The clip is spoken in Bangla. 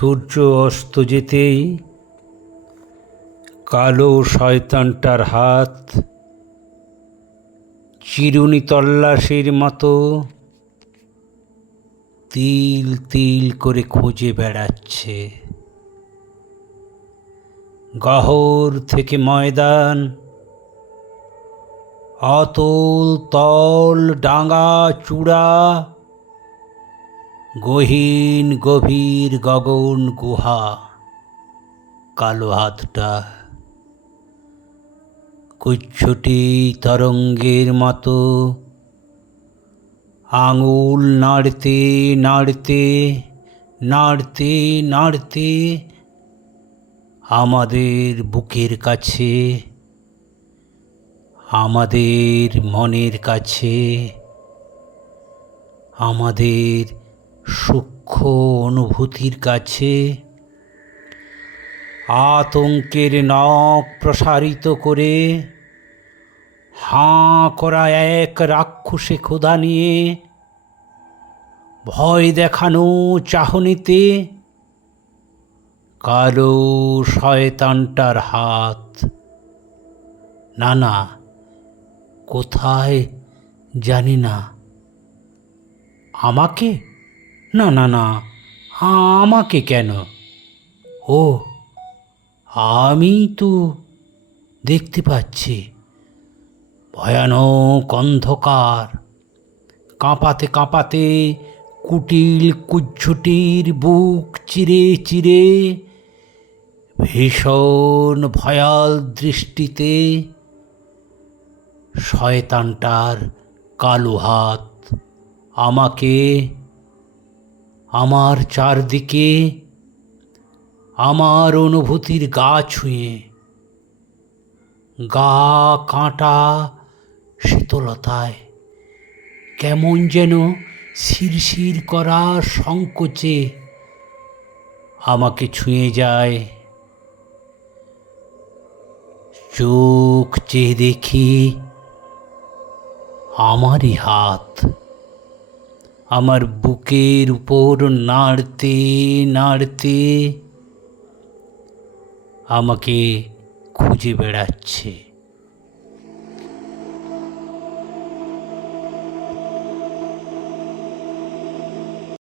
সূর্য অস্ত যেতেই কালো শয়তানটার হাত চিরুনি তল্লাশির মতো তিল তিল করে খুঁজে বেড়াচ্ছে। গহর থেকে ময়দান, অতল তল, ডাঙা চূড়া গহীন গভীর গগন গুহা, কালো হাতটা। কুচ্ছুটি তরঙ্গের মতো, আঙুল নাড়তে নাড়তে নাড়তে নাড়তে আমাদের বুকের কাছে, আমাদের মনের কাছে, আমাদের সূক্ষ্ম অনুভূতির কাছে আতঙ্কের নখ প্রসারিত করে হাঁ করা এক রাক্ষসে ক্ষুধা নিয়ে ভয় দেখানো চাহনিতে কালো শয়তানটার হাত। না না কোথায় জানি না। আমাকে না না না। আমাকে কেন? ও, আমি তো দেখতে পাচ্ছি। ভয়ানক অন্ধকার। কাঁপাতে কাঁপাতে কুটিল কুজ্ঝুটির বুক চিরে চিরে ভীষণ ভয়াল দৃষ্টিতে শয়তানটার কালো হাত আমাকে আমার চারদিকে, আমার অনুভূতির গা ছুঁয়ে, গা কাঁটা শীতলতায়, কেমন যেন শিরশির করা সংকোচে আমাকে ছুঁয়ে যায়। চোখ চেয়ে দেখি আমারই হাত। আমার বুকের উপর নাড়তে নাড়তে আমাকে খুঁজে বেড়াচ্ছে।